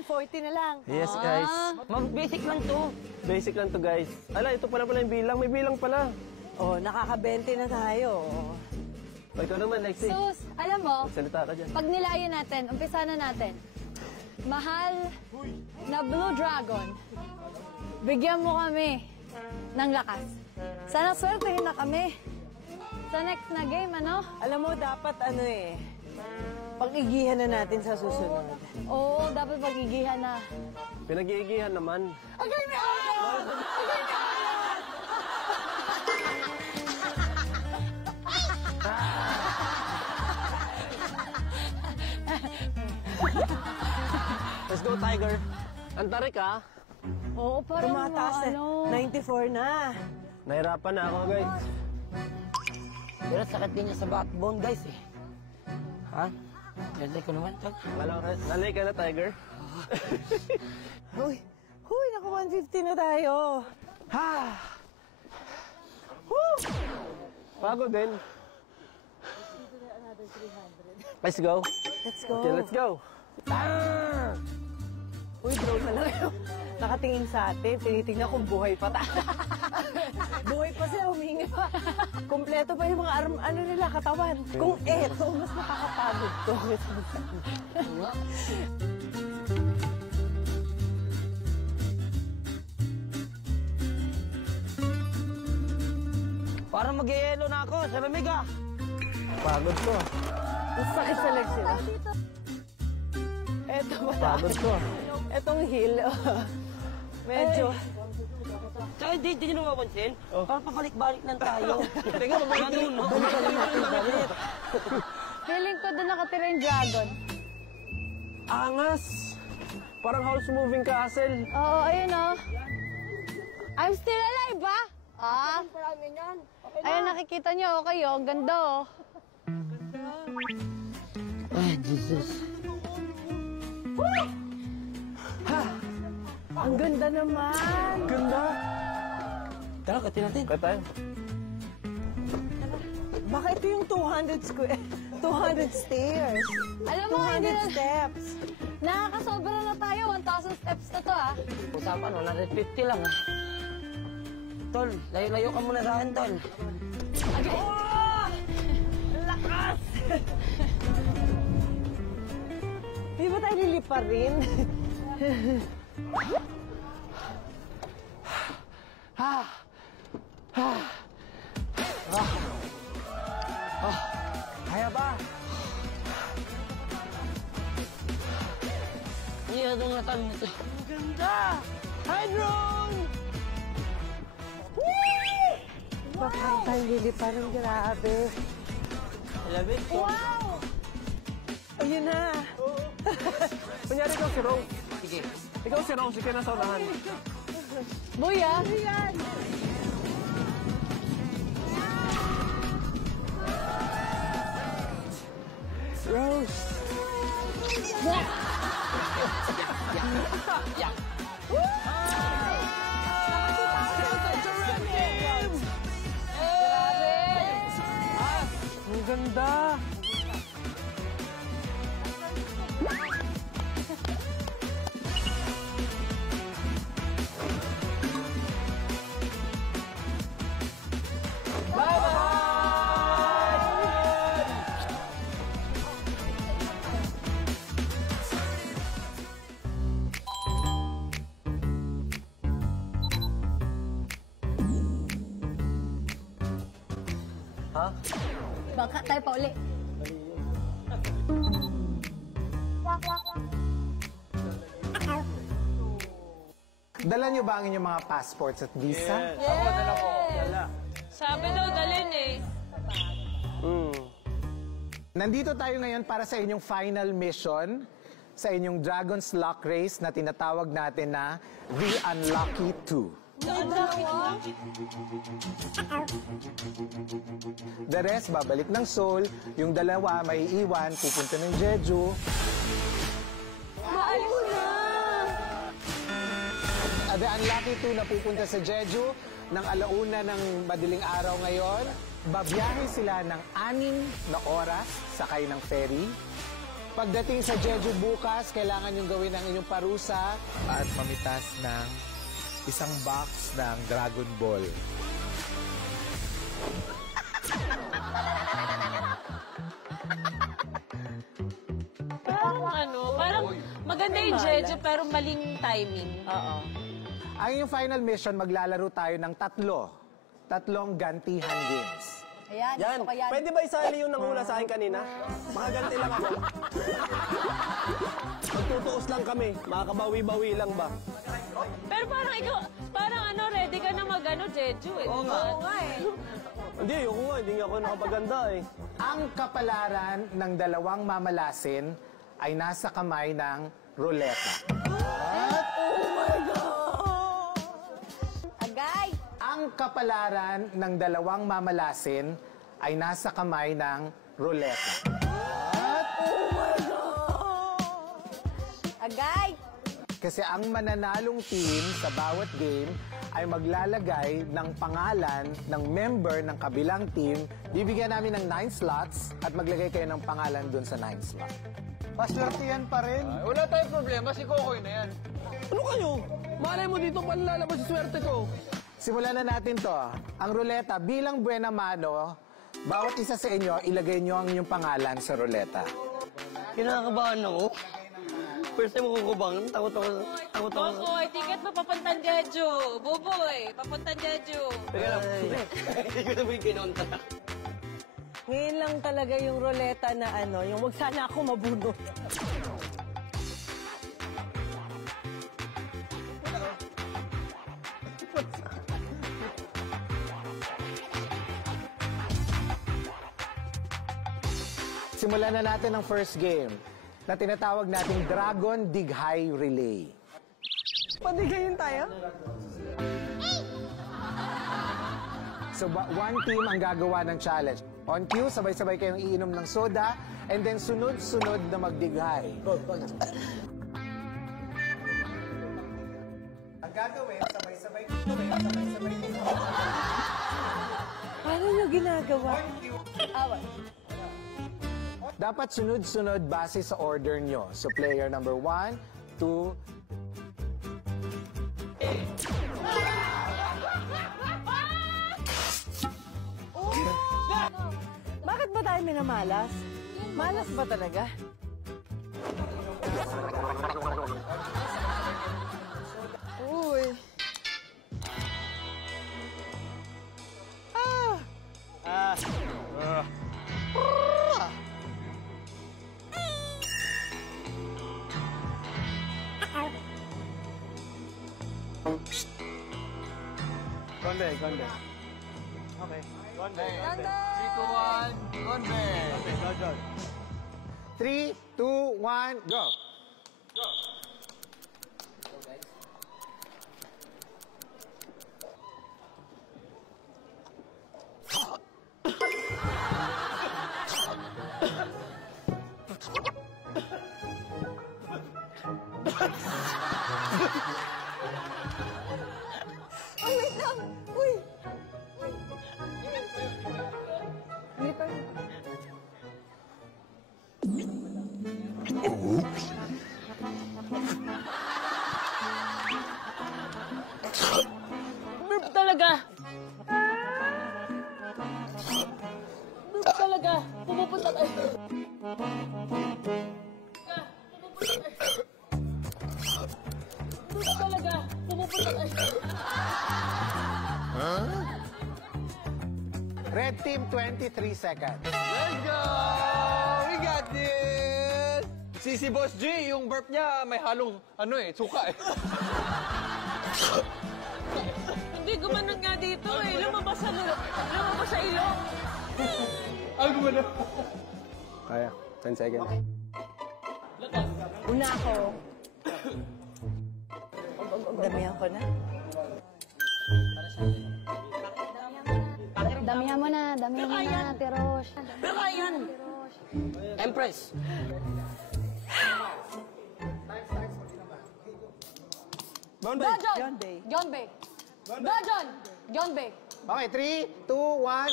140 na lang. Yes, guys. Basic lang to. Basic lang to, guys. Ala, ito pala yung bilang. May bilang pala. Oh, nakaka-20 na tayo. O, ikaw naman, Lexi. Sus, alam mo, Salita ka dyan. pag nilayan natin, umpisa na natin. Mahal na Blue Dragon, bigyan mo kami ng lakas. Sana swertehin na kami sa next na game, ano? Alam mo, dapat pag-igihan na natin sa susunod. Oo, dapat pag-igihan na. Pinag-iigihan naman. Agay na! Agay na! Let's go, Tiger. Ang tarik, ha? Oo, parang Tumataas na. 94 na. Nahirapan na ako, guys. Pero sakit din niya sa backbone, guys, eh. Ha? Lalay ko naman, tol. Lalay ka na, Tiger. Huy, naku, 150 na tayo. Ha! Woo! Pagod din. Let's go. Let's go. Okay, let's go. Uy, drone na lang yun. Nakatingin sa atin. Tinitingnan kung buhay pa tayo. Buhay pa siya, humingi pa. Kompleto pa yung mga nila, katawan. Kung eto, mas nakakapagod to. Parang mag-yelo na ako sa lamig, ah. Pagod ko. Mas sakit sa legs nila. Eto ba? Pagod ko. Etong hill. Medyo. Tsaka hindi nyo mapapansin? Parang pabalik-balik lang tayo. Teka, Ganun, no? Feeling ko doon nakatira yung dragon. angas. Parang house moving castle. Oo, ayun oh. I'm still alive, ba? Ah? Ayun, nakikita niyo, okay oh. Ganda oh. Ay, Jesus. Ang ganda naman. Ganda. Tara, katin natin. Kaya tayo. Baka ito yung 200 stairs. Alam mo, hindi 200 na, steps. nakakasobra na tayo. 1,000 steps na to, ah. Usapan, 150 lang, ah. Tol, layo-layo ka muna sa akin, Tol. Okay. Oh! Lakas! Di ba tayo lilipa rin? Kaya ba? Iya, doon nga tayo nito. Ang ganda! Hi, drone! Baka tayo lilipa rin, grabe. Labi. Wow! Ayun na. Kunyari ikaw si Rose. Sige. Ikaw si Rose, ikaw nasa unahan. Boy, ah. Ayan. Rose. Yeah. Ang ganda. Ha? Baka tayo pa uli. Dala niyo ba ang inyong mga passports at visa? Ako dala ko. Dala. Sabi daw, dalhin eh. Nandito tayo ngayon para sa inyong final mission sa inyong Dragon's Lock Race na tinatawag natin na The Unlucky 2. The rest, babalik ng Seoul. Yung dalawa, may iwan, pupunta ng Jeju. Maalis na! The Unlucky 2 na pupunta sa Jeju ng alauna ng madaling araw ngayon. Babiyahe sila ng 6 na oras sakay ng ferry. Pagdating sa Jeju bukas, kailangan yung gawin ang inyong parusa at mamitas ng isang box ng Dragon Ball. Parang maganda yung Jeju pero maling timing. Oo. Ang inyong final mission, maglalaro tayo ng tatlong gantihan games. Ayan, Yan. gusto ko yan. Pwede ba isali yung nanguna sa akin kanina? Makaganti lang ako. Magtutuos lang kami. Makakabawi-bawi lang ba? Pero parang ikaw, parang ready ka na mag Jeju eh. Oo nga. Hindi, ayoko nga. Hindi nga ako nakapaganda eh. Ang kapalaran ng dalawang mamalasin ay nasa kamay ng ruleta. Agay! Ang kapalaran ng dalawang mamalasin ay nasa kamay ng ruleta. Agay! Kasi ang mananalong team sa bawat game ay maglalagay ng pangalan ng member ng kabilang team. Bibigyan namin ng 9 slots at maglagay kayo ng pangalan dun sa 9 slot. Paswerte yan pa rin. Wala tayong problema, si Kokoy na yan. Ano kayo? Malay mo dito pa lalabas yung swerte ko. Simulan na natin to. Ang ruleta, bilang buena mano, bawat isa sa inyo, ilagay nyo ang inyong pangalan sa ruleta. Kinakabahan ako. First time ako kubangan, takot ako. Boboy, ticket mo papuntang Jeju. Boboy, papuntang Jeju. Teka lang, hindi ko naman kinontra. Ngayon lang talaga yung ruleta na yung wag sana ako mabunot. Simulan na natin ang first game na tinatawag nating Dragon Dighay Relay. Padigayin tayo? So, one team ang gagawa ng challenge. On cue, sabay-sabay kayong iinom ng soda and then sunod-sunod na magdighay. Ang gagawin, sabay-sabay Paano nyo ginagawa? Dapat sunod-sunod base sa order nyo. So, player number 1, 2, Bakit ba tayo minamalas? Malas ba talaga? Uy. Gonde. Okay. Gonde. 3, 2, 1, Gonde. 3, 2, 1, go! Ay, wait lang! Uy! Hindi pa. Burp talaga. Burp talaga. Pumupunta tayo. Burp talaga. Pumupunta tayo. Red team, 23 seconds. Let's go! We got this! Si Boss G, yung burp niya may halong, suka eh. Hindi, gumanon nga dito eh. Lumabas sa ilong. Gumano. Kaya. 10 seconds. Una ako. Damihan ko na. Damihan mo na, Tirosh. Pero kaya yan. Empress. Gonde. Dojon! John Bay. Dojon! John Bay. Okay, 3, 2, 1,